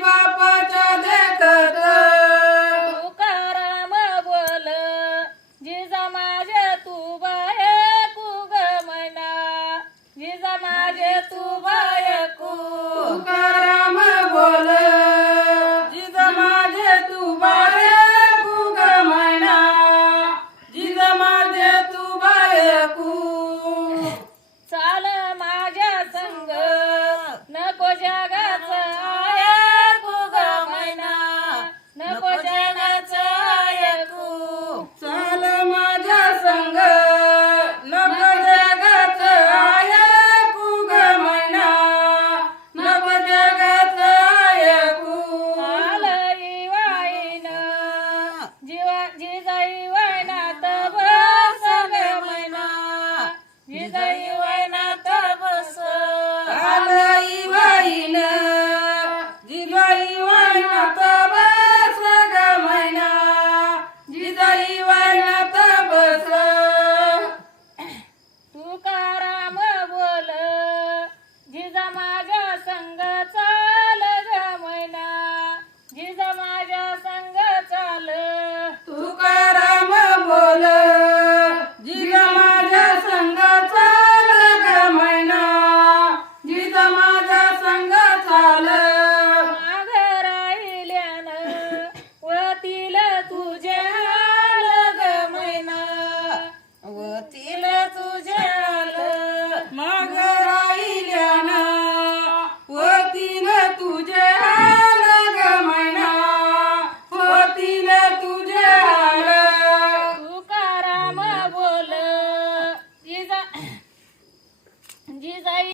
बापाच्या जिजा माझे तू बाय म्हणा जिजा माझे तू बाय जिजा माझे तू बाय कुग म्हणा जिजा माझे तू कु. चाल माझ्या संग नको जगाचा गई वैनात बस. आलई वैन जिजई वैनात बस ग मैना. जिजई वैनात बोल जिजा माझ्या संगचा 你在